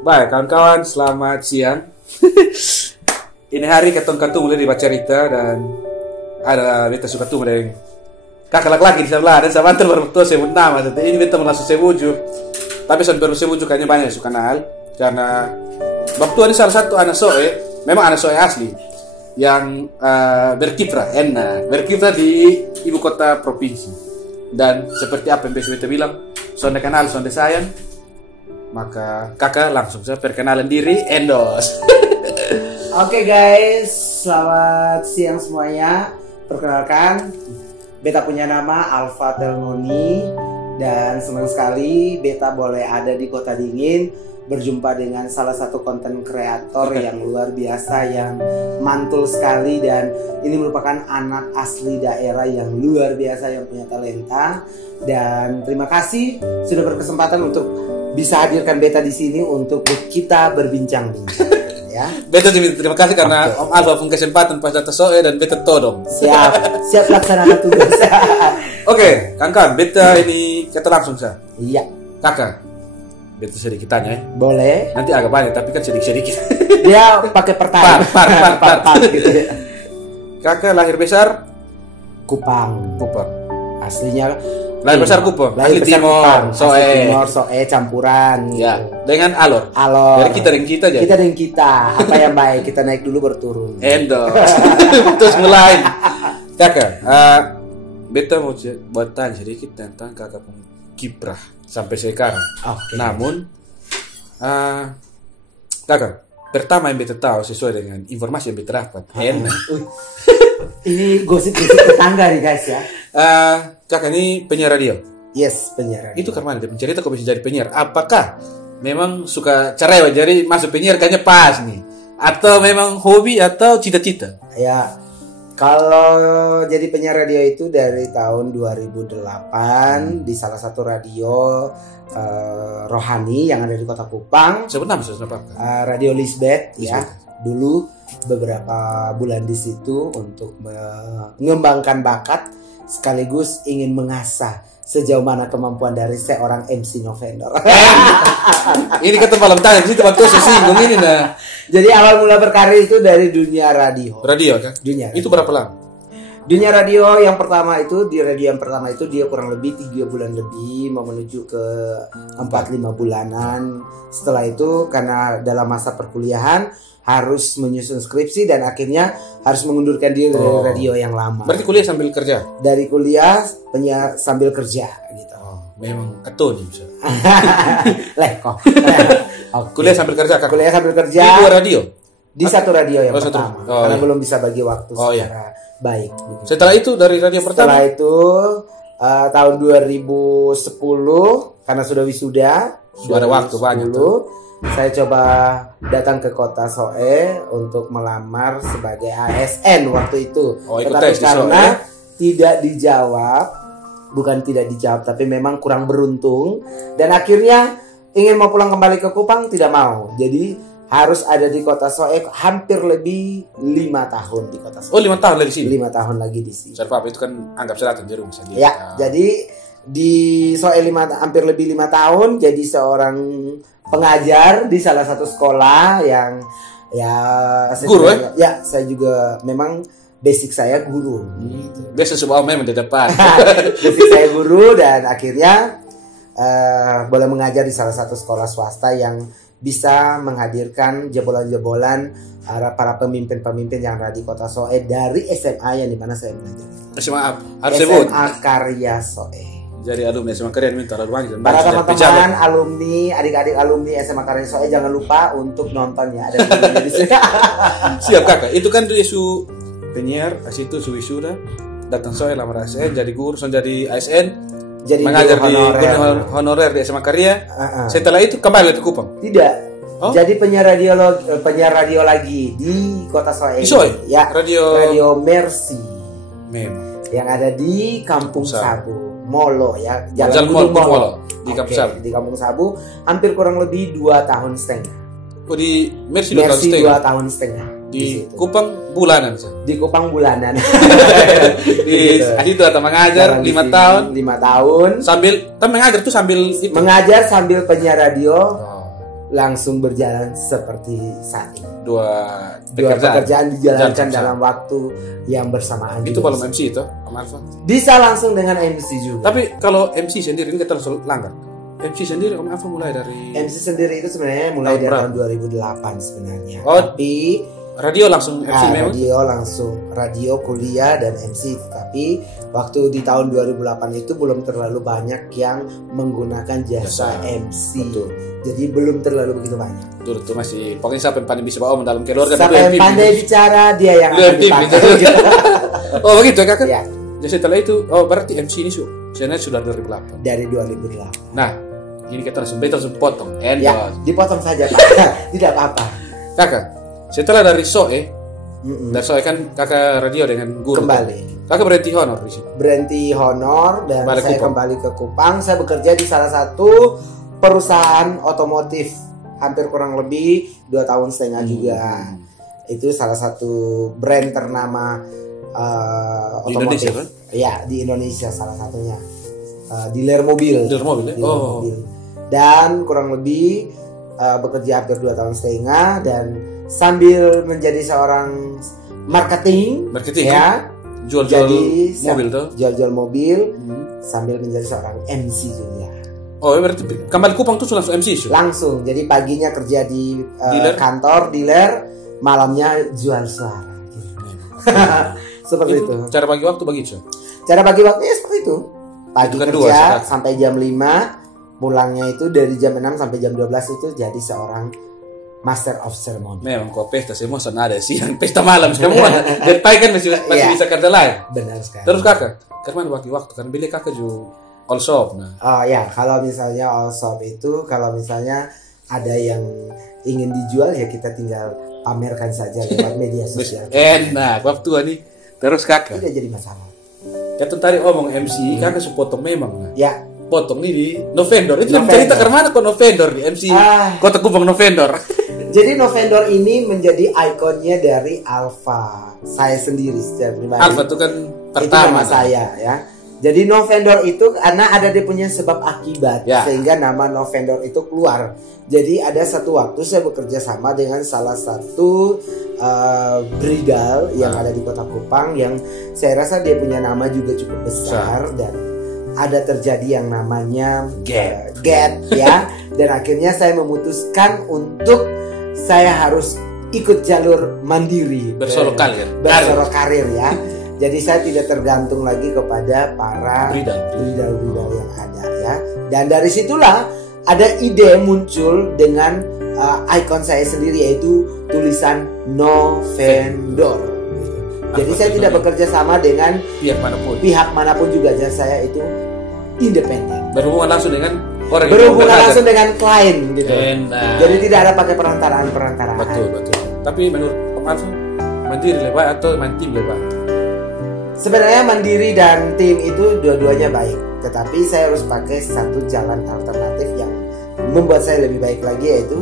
Baik, kawan-kawan, selamat siang. Ini hari ketong-ketong mulai dibaca cerita dan ada beta suka tunggu dengan kakak laki-laki di sebelah dan sama baru betul sebut nama. Jadi ini beta langsung sebuju. Tapi sampai sebuju kayaknya banyak yang suka kenal karena waktu ini salah satu anak soe, memang anak soe asli yang berkiprah di ibu kota provinsi. Dan seperti apa yang biasa beta bilang, sonde kenal, sonde sayang. Maka kakak langsung saya perkenalan diri, endorse. Oke guys, selamat siang semuanya. Perkenalkan, beta punya nama Alfa Telmoni dan senang sekali beta boleh ada di Kota Dingin berjumpa dengan salah satu konten kreator yang luar biasa, yang mantul sekali, dan ini merupakan anak asli daerah yang luar biasa yang punya talenta. Dan terima kasih sudah berkesempatan untuk bisa hadirkan beta di sini untuk kita berbincang-bincang. Ya. Beta terima kasih karena Om Alfa pun kesempatan pas data soe dan beta todong. Siap laksanakan tugas. Oke, kawan-kawan, beta ini kita langsung saja. Iya. Kakak, beta sedikit tanya ya. Boleh. Nanti agak banyak tapi kan sedikit. Dia pakai pertanyaan. Par gitu ya. Kakak lahir besar Kupang. Aslinya lahir besar Kupang. Lahir besar Timor, Timor, soe campuran. Ya, dengan alor. Dari kita dengan kita aja. Kita dengan kita. Apa yang baik? Kita naik dulu berturun. Endorse. Terus mulai. Kakak, beta mau buat tanya sedikit tentang kakak punya kiprah sampai sekarang. Okay. Namun, kakak, pertama yang beta tahu sesuai dengan informasi yang beta dapat. Ini gosip-gosip tetangga nih guys ya. Kakak ini penyiar radio. Yes, penyiar radio. Itu karena dia mencerita kok bisa jadi penyiar. Apakah memang suka cerewet jadi masuk penyiar kayaknya pas nih? Atau memang hobi atau cita-cita? Ya, kalau jadi penyiar radio itu dari tahun 2008 di salah satu radio rohani yang ada di Kota Kupang. Sebut nama apa? Radio Lisbeth ya. Dulu beberapa bulan di situ untuk mengembangkan bakat sekaligus ingin mengasah sejauh mana kemampuan dari seorang MC November. Ini kata malam tanya di situ waktu singgung ini nah. Jadi awal mula berkarir itu dari dunia radio. Radio kan? Dunia. Itu berapa lama? Dunia radio yang pertama itu, di radio yang pertama itu dia kurang lebih 3 bulan lebih, mau menuju ke 4-5 bulanan. Setelah itu karena dalam masa perkuliahan harus menyusun skripsi dan akhirnya harus mengundurkan diri dari radio yang lama. Berarti kuliah sambil kerja? Dari kuliah penyiar sambil kerja gitu. Memang ketua nih bisa. Leko. Kuliah sambil kerja, Kak. Kuliah sambil kerja. Di dua radio? Di satu radio yang pertama. Karena belum bisa bagi waktu secara baik. Gitu. Setelah itu dari radio pertama? Setelah itu tahun 2010 karena sudah wisuda. Sudah ada waktu banyak tuh. Saya coba datang ke Kota Soe untuk melamar sebagai ASN waktu itu. Tetapi karena tidak dijawab, bukan tidak dijawab, tapi memang kurang beruntung. Dan akhirnya ingin mau pulang kembali ke Kupang, tidak mau. Jadi harus ada di Kota Soe hampir lebih 5 tahun di Kota Soe. 5 tahun lagi sini? 5 tahun lagi di sini. Sarpapa itu kan anggap selatan Jerum misalnya. Ya, jadi di Soe hampir lebih 5 tahun jadi seorang pengajar di salah satu sekolah yang guru ya saya juga memang basic saya guru gitu. Biasa semua memang di depan. Basic saya guru dan akhirnya boleh mengajar di salah satu sekolah swasta yang bisa menghadirkan jebolan-jebolan para pemimpin-pemimpin yang ada di Kota Soe dari SMA yang dimana saya belajar. SMA harus sebut SMA Karya Soe. Jadi alumni SMA Karya minta lalu para teman-teman alumni, adik-adik alumni SMA Karya Soe jangan lupa untuk nonton ya, ada videonya di sini. Siap kakak, itu kan dia su penyiar, situ su wisuda, datang Soe lamar ASN, jadi guru, jadi ASN, jadi mengajar di honorer di SMA Karya. Setelah itu kembali ke Kupang? Tidak. Jadi penyiar radio lagi di Kota Soe. Di Soe? Ya. Radio Mercy. Memang. Yang ada di Kampung Sabu. Molo ya, Jalan Molo di Kampung Sabu. Di Kampung Sabu hampir kurang lebih 2 tahun setengah. Di Mercy 2 tahun setengah. Di Kupang bulanan sih. Di Kupang bulanan. Di situ atau mengajar 5 tahun. 5 tahun. Sambil mengajar tuh sambil mengajar sambil penyiar radio. langsung berjalan seperti saat ini. Dua pekerjaan dijalankan Jalan dalam waktu yang bersamaan. Itu juga kalau bisa. MC itu, Om Alfa. Bisa langsung dengan MC juga. Tapi kalau MC sendiri ini kita langsung langgar. MC sendiri Om Alfa mulai dari MC sendiri itu sebenarnya mulai dari berapa? tahun 2008 sebenarnya. Oh, Tapi radio langsung MC memang. radio kuliah dan MC. Tapi waktu di tahun 2008 itu belum terlalu banyak yang menggunakan jasa MC. Betul. Jadi belum terlalu begitu banyak. Dulu tuh masih pokoknya siapa yang paling bisa bawa dalam keluarga Siapa yang pandai bicara dia yang Dia akan tim, dipakai. gitu. Oh begitu ya kakak? Ya, Jadi setelah itu, oh berarti MC ini sebenarnya sudah 2008. dari 2008. Nah, ini kita langsung potong. Ya, dipotong saja Pak. Tidak apa-apa. Kakak, setelah dari SOE, Mm-mm. dari SOE kan kakak radio dengan guru. Kembali. Kakak berhenti honor di sini. Berhenti honor dan Balik saya Kupang. kembali ke Kupang. Saya bekerja di salah satu perusahaan otomotif hampir kurang lebih 2,5 tahun juga. Itu salah satu brand ternama Di otomotif. Indonesia kan? Iya, di Indonesia salah satunya. Dealer mobil. Dealer mobil ya? Dealer Oh. mobil. Dan kurang lebih bekerja hampir 2,5 tahun dan sambil menjadi seorang marketing Marketing ya. Jual-jual Jadi mobil tuh. jual-jual mobil sambil menjadi seorang MC juga. Oh berarti kembali Kupang tuh langsung MC su. Langsung, jadi paginya kerja di Dealer? kantor dealer, malamnya jual suara. Seperti itu. Cara bagi waktu begitu. Cara bagi waktunya seperti itu. Pagi Itu kan kerja dua, sampai jam 5, pulangnya itu dari jam 6 sampai jam 12 itu jadi seorang Master of Ceremony. Memang kok pesta semua sana ada sih, yang pesta malam semua. Dan pagi kan masih Iya. bisa kerja lain. Benar sekali. Terus kakak, karena bagi waktu kan bila kakak juga all shop. Nah, Oh ya, kalau misalnya all shop itu, kalau misalnya ada yang ingin dijual ya kita tinggal pamerkan saja lewat media sosial. enak waktu ini. Terus kakak, Tidak jadi masalah. kita tadi omong MC, kakak sepotong memang. Nah. Ya, Potong ini di November. Itu November. cerita ke mana kok November di MC Kota Kupang November. jadi November ini menjadi ikonnya dari Alfa. Saya sendiri secara pribadi. Alfa itu kan Itu pertama. nama saya ya. Jadi November itu karena ada dia punya sebab akibat Ya. sehingga nama November itu keluar. Jadi ada satu waktu saya bekerja sama dengan salah satu bridal yang ada di Kota Kupang yang saya rasa dia punya nama juga cukup besar dan ada terjadi yang namanya gap ya. Dan akhirnya saya memutuskan untuk saya harus ikut jalur mandiri Bersolo karir. bersolo karir ya. Jadi saya tidak tergantung lagi kepada para bridal yang ada ya. Dan dari situlah ada ide muncul dengan ikon saya sendiri yaitu tulisan November. Jadi saya tidak bekerja sama dengan pihak manapun juga. Jadi saya itu independen. Berhubungan langsung dengan orang yang Berhubungan mau langsung dengan klien gitu. Enak. Jadi tidak ada pakai perantaraan. Betul. Tapi menurut Om Alfa, mandiri lebih baik atau main tim lebih baik? Sebenarnya mandiri dan tim itu dua-duanya baik. Tetapi saya harus pakai satu jalan alternatif yang membuat saya lebih baik lagi yaitu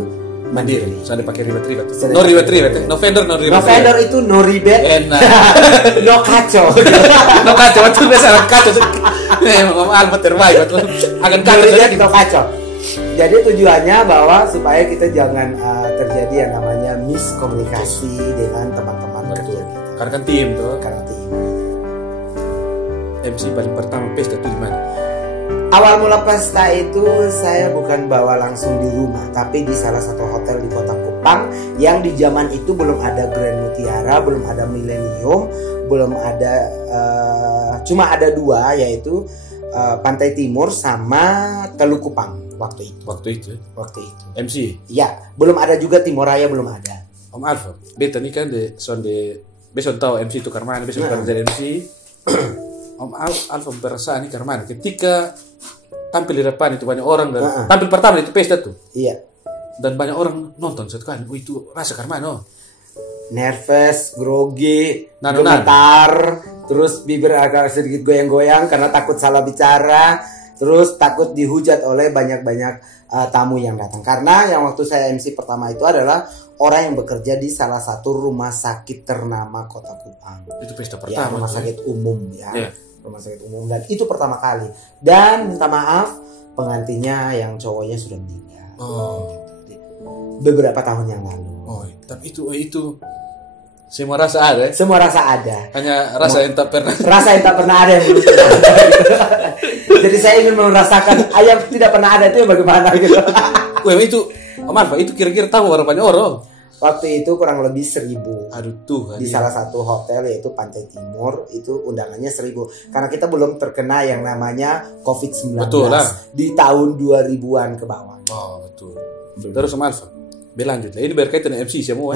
mandiri. Saya pakai ribet-ribet. Saya No pakai ribet-ribet. November no ribet. November itu no ribet, Enak. no kacau. No kacau, betul biasa akan kacau. Memang Om Alfa terbaik betul. Akan No kacau ribet, saja. no kacau. Jadi tujuannya bahwa supaya kita jangan terjadi yang namanya miskomunikasi dengan teman-teman kerja kita. Karena kan tim tuh. Karena tim. MC paling pertama pesta itu di mana? Awal mula pesta itu saya bukan bawa langsung di rumah, tapi di salah satu hotel di Kota Kupang yang di zaman itu belum ada Grand Mutiara, belum ada Millennium, belum ada, cuma ada dua yaitu Pantai Timur sama Teluk Kupang waktu itu. Waktu itu. MC. Ya, belum ada juga Timoraya belum ada. Om Alfa, beta nih kan besok tahu MC itu karena besok jadi MC. Om Alfa berasa nih karena ketika tampil di depan itu banyak orang dan tampil pertama itu pesta tuh. Iya. Dan banyak orang nonton satu kali. Oh itu rasa karena nervous, grogi, gemetar, terus bibir agak sedikit goyang-goyang karena takut salah bicara, terus takut dihujat oleh banyak-banyak tamu yang datang. Karena yang waktu saya MC pertama itu adalah orang yang bekerja di salah satu rumah sakit ternama Kota Kupang. itu pesta pertama. Ya, rumah sakit umum ya. Yeah. Rumah sakit umum dan itu pertama kali. Dan minta maaf pengantinnya yang cowoknya sudah meninggal. Oh. beberapa tahun yang lalu. Oh, tapi itu semua rasa ada. Semua rasa ada. Hanya rasa yang tak pernah. Rasa yang tak pernah ada yang belum pernah ada. Jadi saya ingin merasakan ayam tidak pernah ada itu bagaimana gitu. Wah, itu Om Alfa, itu kira-kira tahu berapa banyak orang? Waktu itu kurang lebih 1.000. Aduh tuh. Di salah satu hotel yaitu Pantai Timur, itu undangannya 1.000. Karena kita belum terkena yang namanya COVID-19 Betul lah. di tahun 2000-an ke bawah. Oh, betul. Terus Om Alfa, berlanjut lah. Ini berkaitan dengan MC semua.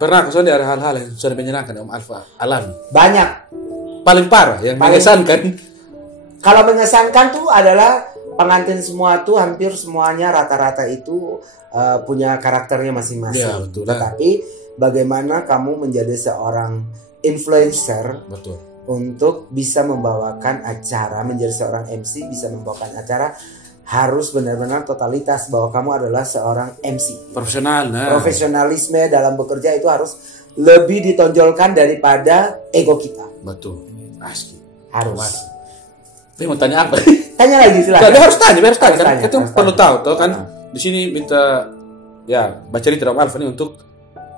Pernah kesulitan ada hal-hal yang sudah menyenangkan Om Alfa alami? Banyak. Paling parah yang mengesankan. Kalau mengesankan tuh adalah pengantin semua tuh hampir semuanya rata-rata itu punya karakternya masing-masing. Ya, betul. Tetapi bagaimana kamu menjadi seorang influencer, betul, untuk bisa membawakan acara, menjadi seorang MC, bisa membawakan acara, harus benar-benar totalitas bahwa kamu adalah seorang MC. Profesional. Profesionalisme dalam bekerja itu harus lebih ditonjolkan daripada ego kita. Betul. Asli. Harus. Tapi mau tanya apa? Tanya lagi silakan. Dia harus tanya kan. Tanya, Kita perlu tahu kan. Di sini minta baca cerita Om Alfa ini untuk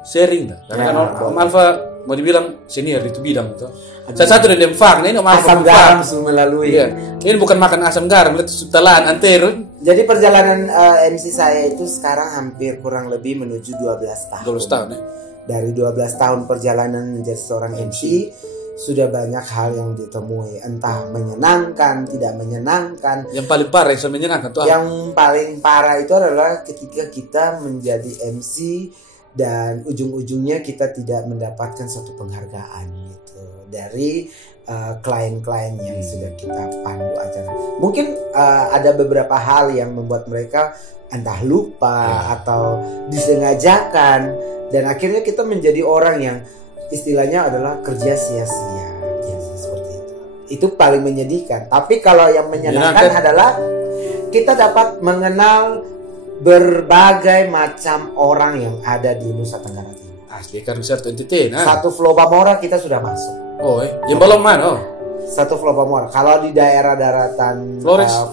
sharing dah. Karena kan Om Alfa mau dibilang senior itu bidang itu. Salah satu dari Demfang ini Om Alfa asam garam melalui. Iya. Ini bukan makan asam garam, lihat sutalan antero. Jadi perjalanan MC saya itu sekarang hampir kurang lebih menuju 12 tahun. 12 tahun ya. Dari 12 tahun perjalanan menjadi seorang MC, sudah banyak hal yang ditemui, entah menyenangkan, tidak menyenangkan. Yang paling parah yang menyenangkan tuh. Yang paling parah itu adalah ketika kita menjadi MC dan ujung-ujungnya kita tidak mendapatkan satu penghargaan gitu dari klien-klien yang sudah kita pandu acara. Mungkin ada beberapa hal yang membuat mereka entah lupa atau disengajakan, dan akhirnya kita menjadi orang yang istilahnya adalah kerja sia-sia, seperti itu. Itu paling menyedihkan. Tapi kalau yang menyenangkan adalah kita dapat mengenal berbagai macam orang yang ada di Nusa Tenggara Timur. Asli kan bisa entertain. Satu Flow Bamora kita sudah masuk. Oh, yang belum mana? Satu Flow Bamora. Kalau di daerah daratan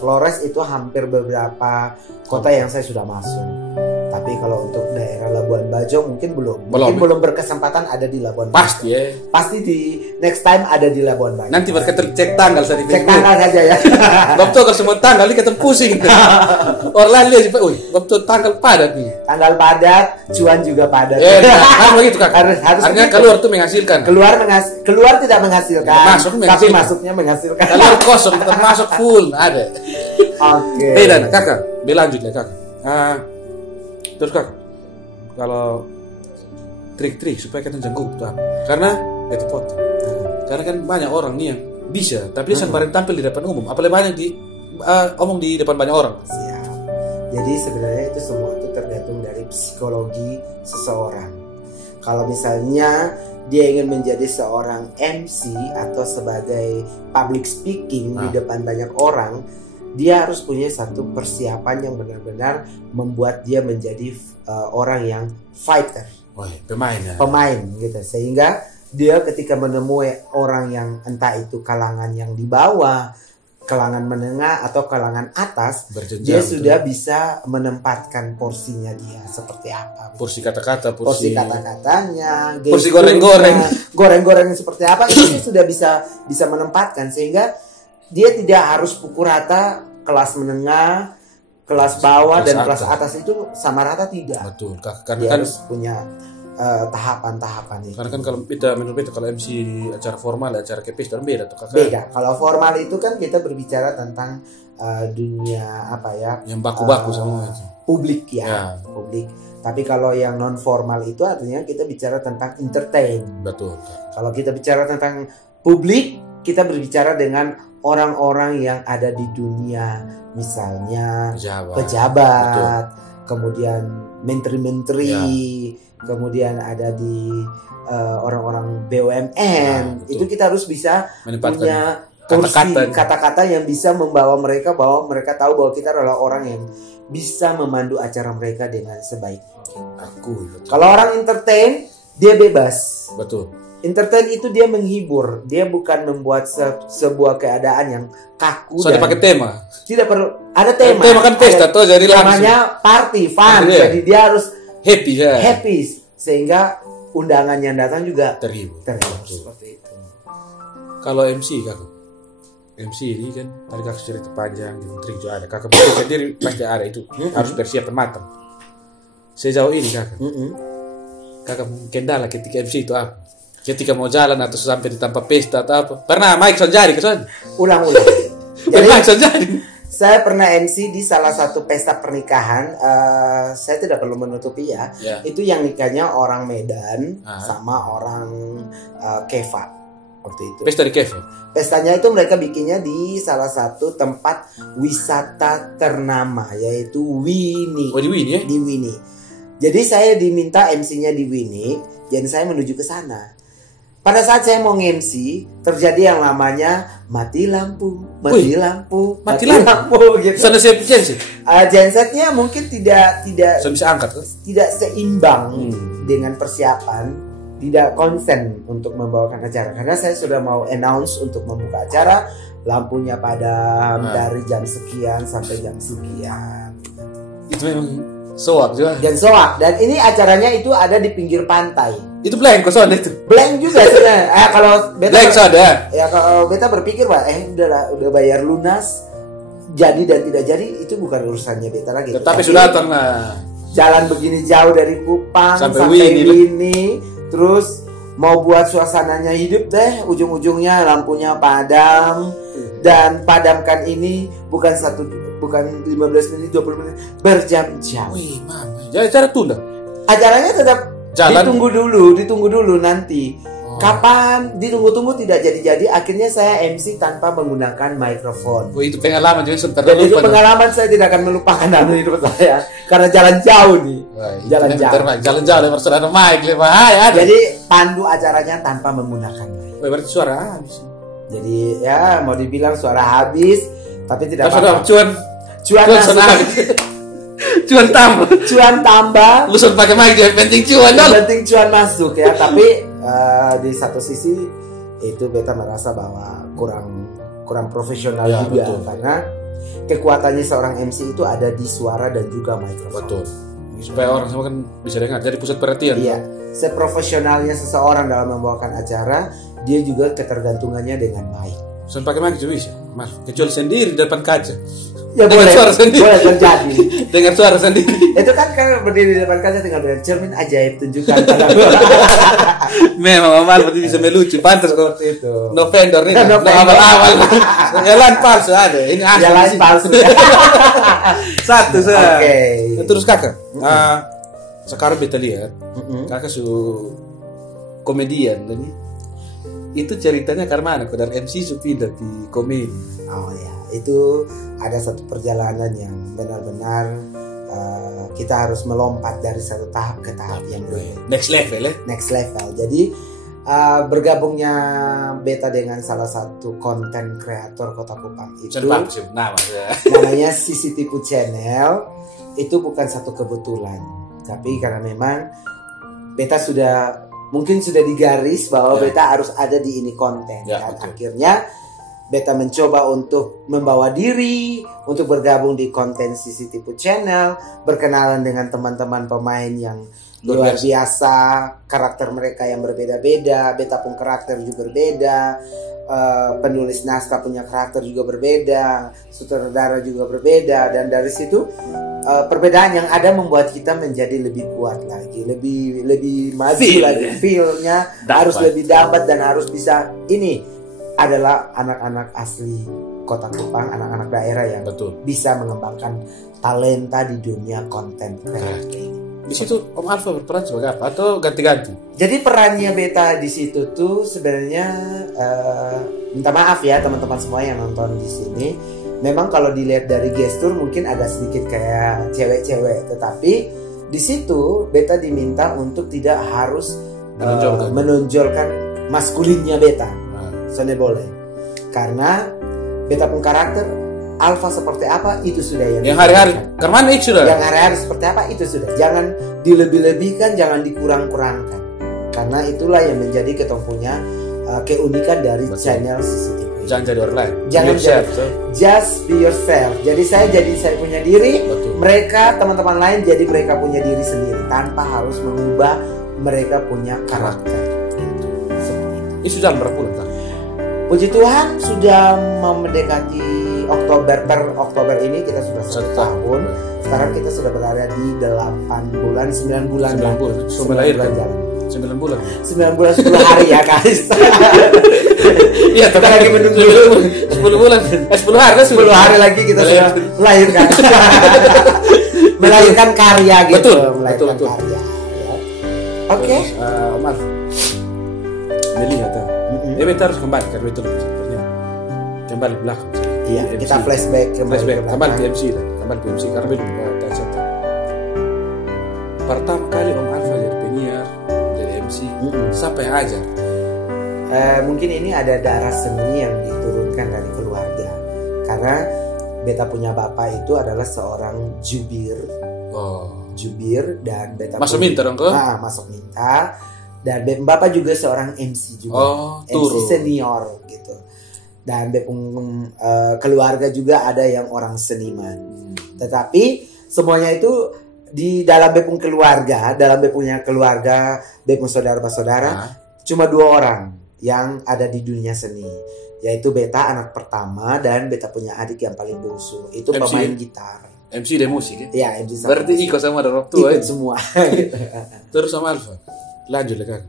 Flores itu hampir beberapa kota yang saya sudah masuk. Tapi kalau untuk daerah Labuan Bajo mungkin belum berkesempatan ada di Labuan Bajo. Pasti ya. Pasti di next time ada di Labuan Bajo. Nanti berkata cek tanggal saya di Facebook. Cek tanggal saja ya. Dokter kalau semua tanggal ini ketemu pusing. Orang lihat, dokter tanggal padat nih. Tanggal padat, cuan juga padat. Kan begitu kan. Harusnya keluar tuh menghasilkan. Keluar tidak menghasilkan. Tapi masuknya menghasilkan. Keluar kosong, tetap masuk full ada. Oke. Dan kakak, berlanjut ya kakak. Terus kak, kalau trik-trik supaya kita jangkuk tuh apa? Karena itu foto. Karena kan banyak orang nih yang bisa, tapi dia sembarang tampil di depan umum. Apalagi banyak omong di depan banyak orang. Siap. Jadi sebenarnya itu semua itu tergantung dari psikologi seseorang. Kalau misalnya dia ingin menjadi seorang MC atau sebagai public speaking di depan banyak orang, dia harus punya satu persiapan yang benar-benar membuat dia menjadi orang yang fighter. Pemain gitu. Sehingga dia ketika menemui orang yang entah itu kalangan yang di bawah, kalangan menengah atau kalangan atas, dia sudah bisa menempatkan porsinya dia seperti apa. Porsi kata-kata, porsi kata-katanya, porsi goreng-goreng seperti apa, itu sudah bisa menempatkan, sehingga dia tidak harus pukul rata kelas menengah, kelas bawah, dan kelas atas itu sama rata, tidak. Betul. Karena dia harus punya tahapan-tahapan itu. Karena kan kalau menurut kita kalau MC acara formal, acara kepes dan beda tuh kakak. Beda. Kalau formal itu kan kita berbicara tentang dunia apa ya? Yang baku-baku semua itu. Publik ya. Publik. Tapi kalau yang non formal itu artinya kita bicara tentang entertain. Betul. Kalau kita bicara tentang publik, kita berbicara dengan orang-orang yang ada di dunia, misalnya pejabat, kemudian menteri-menteri, kemudian ada di orang-orang BUMN. Itu kita harus bisa punya porsi kata-kata yang bisa membawa mereka, bahwa mereka tahu bahwa kita adalah orang yang bisa memandu acara mereka dengan sebaik mungkin. Kalau orang entertain, dia bebas. Betul. Entertain itu dia menghibur, dia bukan membuat sebuah keadaan yang kaku. Soalnya pakai tema. Tidak perlu ada tema. Tema kan pesta tuh, jadi namanya party, fun. Jadi dia harus happy ya. Happy sehingga undangan yang datang juga terhibur. Seperti itu. Kalau MC kakak, MC ini kan tadi kakak cerita panjang, trik juga ada. Kakak pikir sendiri pasti ada itu. Harus persiapan matang. Sejauh ini kakak, kakak kendala ketika MC itu apa? Ketika mau jalan atau sampai di tempat pesta atau apa? Pernah Mike son jadi kesan? Ulang-ulang. Jadi Mike son jadi. Saya pernah MC di salah satu pesta pernikahan. Saya tidak perlu menutupi ya. Itu yang nikahnya orang Medan sama orang Keva waktu itu. Pesta di Keva. Pestanya itu mereka bikinnya di salah satu tempat wisata ternama yaitu Wini. Oh di Wini ya? Di Wini. Jadi saya diminta MC-nya di Wini, jadi saya menuju ke sana. Pada saat saya mau MC, terjadi yang namanya mati lampu gitu. Sana siap genset. Gensetnya mungkin tidak Saya bisa angkat kan? Tidak seimbang dengan persiapan, tidak konsen untuk membawakan acara. Karena saya sudah mau announce untuk membuka acara, lampunya padam dari jam sekian sampai jam sekian. Itu memang soak juga. Dan ini acaranya itu ada di pinggir pantai. Itu blank kok soalnya itu. Blank juga sebenarnya. Kalau beta blank soalnya. Ya kalau beta berpikir Pak, udah bayar lunas, jadi dan tidak jadi itu bukan urusannya beta lagi. Tapi sudah datang lah. Jalan begini jauh dari Kupang sampai Wini, terus mau buat suasananya hidup deh, ujung-ujungnya lampunya padam dan padamkan ini bukan 15 menit, 20 menit, berjam-jam. Wih, mama. Jadi cara tunda. Acaranya tetap jalan. Ditunggu dulu nanti. Kapan ditunggu-tunggu tidak jadi-jadi, akhirnya saya MC tanpa menggunakan mikrofon. Oh, itu pengalaman juga sebentar. Dan itu pengalaman saya tidak akan melupakan dalam hidup saya karena jalan jauh nih. Jalan jauh dari persoalan mic Jadi pandu acaranya tanpa menggunakan mic. Oh, berarti suara habis. Jadi ya mau dibilang suara habis, tapi tidak apa-apa. Cuan tambah. Usul pakai mic yang penting cuan dong. Penting cuan masuk ya, tapi di satu sisi itu beta merasa bahwa kurang profesional juga betul. Karena kekuatannya seorang MC itu ada di suara dan juga mikrofon. Betul. Supaya orang semua kan bisa dengar, jadi pusat perhatian. Iya. Seprofesionalnya seseorang dalam membawakan acara, dia juga ketergantungannya dengan mic. Saya pakai mic juga bisa, Mas. Kecuali sendiri di depan kaca. Ya dengan boleh, suara sendiri. Boleh terjadi. Dengan suara sendiri. Itu kan kalau berdiri di depan kaca tinggal dengan cermin ajaib tunjukkan pada memang amal berarti bisa melucu, pantas kok itu. No vendor nih. No awal-awal. Jalan palsu ada. Ini asli. Jalan palsu. Satu saya. Oke. Terus kakak. Sekarang kita lihat, kakak komedian dan itu ceritanya karena mana? Dari MC pindah di komedi. Oh ya, itu ada satu perjalanan yang benar-benar kita harus melompat dari satu tahap ke tahap yang next level ya. Next level. Jadi bergabungnya beta dengan salah satu konten kreator Kota Kupang itu namanya CCTV Channel. Itu bukan satu kebetulan, tapi karena memang beta mungkin sudah digaris bahwa beta harus ada di ini konten dan akhirnya beta mencoba untuk membawa diri untuk bergabung di konten CCTV Channel, berkenalan dengan teman-teman pemain yang luar biasa, karakter mereka yang berbeda-beda, beta pun karakter juga berbeda, penulis naskah punya karakter juga berbeda, sutradara juga berbeda, dan dari situ perbedaan yang ada membuat kita menjadi lebih kuat lagi, lebih maju lagi, feel-nya harus lebih dapat dan harus bisa. Ini adalah anak-anak asli Kota Kupang, anak-anak daerah yang bisa mengembangkan talenta di dunia konten kreatif. Di situ Om Alfa berperan sebagai apa atau ganti-ganti? Jadi perannya beta di situ tuh sebenarnya minta maaf ya teman-teman semua yang nonton di sini. Memang kalau dilihat dari gestur mungkin agak sedikit kayak cewek-cewek, tetapi di situ beta diminta untuk tidak harus menonjolkan maskulinnya beta. Soalnya boleh. Karena beta pun karakter Alfa seperti apa itu sudah yang hari-hari. Karena itu sudah. Yang hari-hari seperti apa itu sudah. Jangan dilebih-lebihkan, jangan dikurang-kurangkan. Karena itulah yang menjadi ketong punya keunikan dari Betul. channel CCTV. Jangan jadi orang lain. Jangan Yourself, jadi, so. just be yourself. Jadi saya punya diri, Betul. mereka teman-teman lain jadi mereka punya diri sendiri tanpa harus mengubah mereka punya karakter. Seperti itu. Ini sudah berapa bulan kan? Puji Tuhan sudah mendekati Oktober. Per Oktober ini kita sudah 1 tahun. Sekarang kita sudah berada di 8 bulan, 9 bulan. 9 bulan. 9 Sudah lahir bulan kan? jalan. 9 bulan. 9 bulan 10 hari ya guys. Iya, Kita lagi menunggu 10 bulan. 10 hari kan 10 hari lagi kita sudah melahirkan. Melahirkan karya gitu. Betul, Melahirkan betul. karya. Ya. Oke. Om Alf, melihat ya. Beta harus kembali karena itu sebenarnya kembali belakang. Iya, MC. kita flashback Flashback, ke kembali ke belakang. MC lah. Kembali ke MC karena belum touch up. Pertama kali Om Alfa jadi penyiar, jadi MC, siapa yang ajar? Mungkin ini ada darah seni yang diturunkan dari keluarga. Karena beta punya bapak itu adalah seorang jubir, dan beta Masuk punya- minta dong kok? masuk minta. Dan bapak juga seorang MC juga, MC turun. senior gitu. Dan keluarga juga ada yang orang seniman. Tetapi semuanya itu di dalam bepung keluarga, dalam bepunya keluarga, bepung saudara-saudara, cuma 2 orang yang ada di dunia seni, yaitu beta anak pertama dan beta punya adik yang paling bungsu, itu MC. pemain gitar. MC dan musik ya? Ya, MC sama Berarti musik. Iko sama ada orang tua Ikut ya? semua. Terus Om Alfa, lanjut lah kan.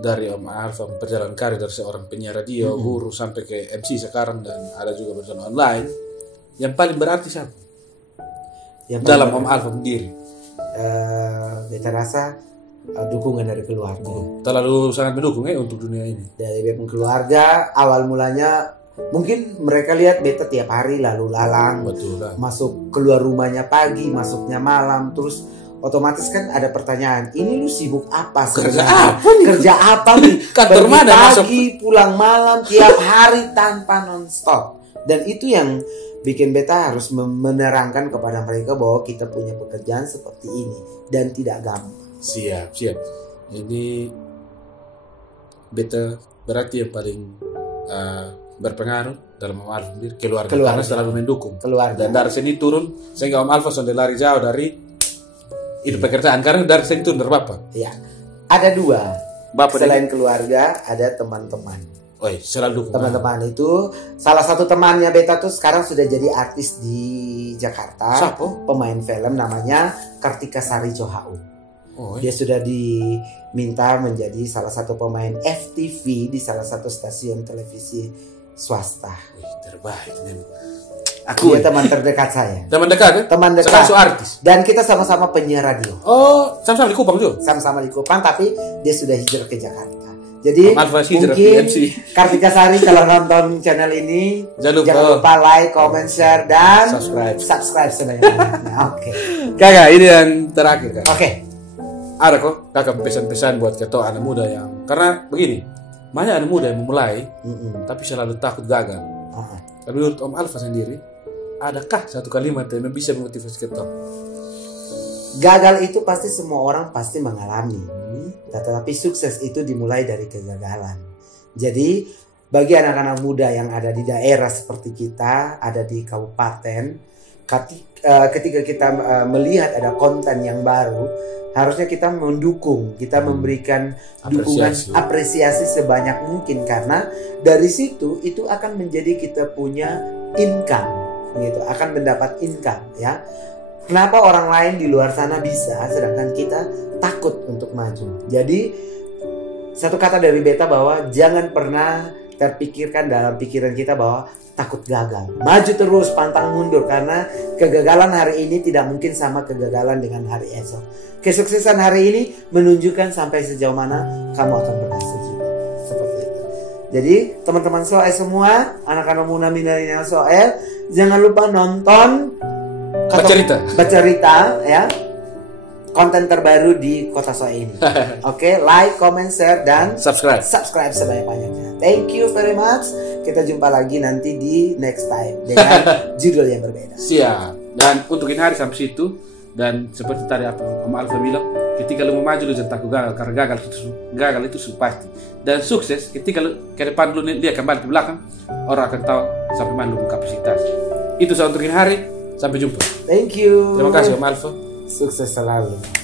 Dari Om Alfa perjalanan karir dari seorang penyiar radio, guru sampai ke MC sekarang dan ada juga berjalan online. Yang paling berarti siapa? Yang Dalam paling- Om Alfa sendiri. beta rasa dukungan dari keluarga. Terlalu sangat mendukung ya untuk dunia ini. Dari bepung keluarga, awal mulanya mungkin mereka lihat beta tiap hari lalu lalang, Betul lah. masuk keluar rumahnya pagi, masuknya malam, terus otomatis kan ada pertanyaan, ini lu sibuk apa sebenarnya? Kerja apa nih? Kantor Pergi mana pagi, pulang malam, tiap hari tanpa nonstop. Dan itu yang bikin beta harus menerangkan kepada mereka bahwa kita punya pekerjaan seperti ini dan tidak gampang. Siap. Ini beta berarti yang paling berpengaruh dalam Om Alfa sendiri keluarga. Karena selalu mendukung. Keluarga. Dan dari sini turun sehingga Om Alfa sudah lari jauh dari itu pekerjaan karena dari sini turun dari Bapak. Ya, ada 2. Bapak Selain keluarga, ada teman-teman. selalu dukung. Teman-teman itu salah satu temannya beta tuh sekarang sudah jadi artis di Jakarta. Siapa? Pemain film namanya Kartika Sari Johau. Dia sudah diminta menjadi salah satu pemain FTV di salah satu stasiun televisi swasta. Terbaik nih. Dia teman terdekat saya. Teman dekat ya? Teman dekat. Sekarang su artis. Dan kita sama-sama penyiar radio. Oh, sama-sama di Kupang juga. Sama-sama di Kupang, tapi dia sudah hijrah ke Jakarta. Jadi Om Alfa hijrah ke mungkin MC. Kartika Sari kalau nonton channel ini Jangan lupa. like, comment, share dan Subscribe. sebanyak-banyaknya. Oke. Kakak, ini yang terakhir kan. Oke. Ada kok kakak pesan-pesan buat ketua anak muda yang karena begini, banyak anak muda yang memulai tapi selalu takut gagal. Tapi menurut Om Alfa sendiri, adakah satu kalimat yang bisa memotivasi ketua? Gagal itu pasti semua orang pasti mengalami. Tetapi sukses itu dimulai dari kegagalan. Jadi bagi anak-anak muda yang ada di daerah seperti kita, ada di kabupaten, ketika kita melihat ada konten yang baru, harusnya kita mendukung, kita memberikan dukungan, apresiasi sebanyak mungkin karena dari situ itu akan menjadi kita punya income, gitu, akan mendapat income ya. Kenapa orang lain di luar sana bisa, sedangkan kita takut untuk maju? Jadi satu kata dari beta bahwa jangan pernah terpikirkan dalam pikiran kita bahwa takut gagal. Maju terus, pantang mundur karena kegagalan hari ini tidak mungkin sama kegagalan dengan hari esok. Kesuksesan hari ini menunjukkan sampai sejauh mana kamu akan berhasil juga. Seperti itu. Jadi teman-teman Soel semua, anak-anak muda milenial Soel, jangan lupa nonton Bercerita ya, konten terbaru di Kota Soel ini. Oke, like, comment, share dan subscribe sebanyak-banyaknya. Thank you very much. Kita jumpa lagi nanti di next time dengan judul yang berbeda. Siap. Dan untuk ini hari sampai situ. Dan seperti tadi apa Om Alfa bilang, ketika lu mau maju lu jangan takut gagal, karena gagal itu sudah pasti. Dan sukses ketika lu ke depan lu dia kembali ke belakang, orang akan tahu sampai mana lu kapasitas. Itu saya untuk hari. Sampai jumpa. Thank you. Terima kasih Om Alfa. Sukses selalu.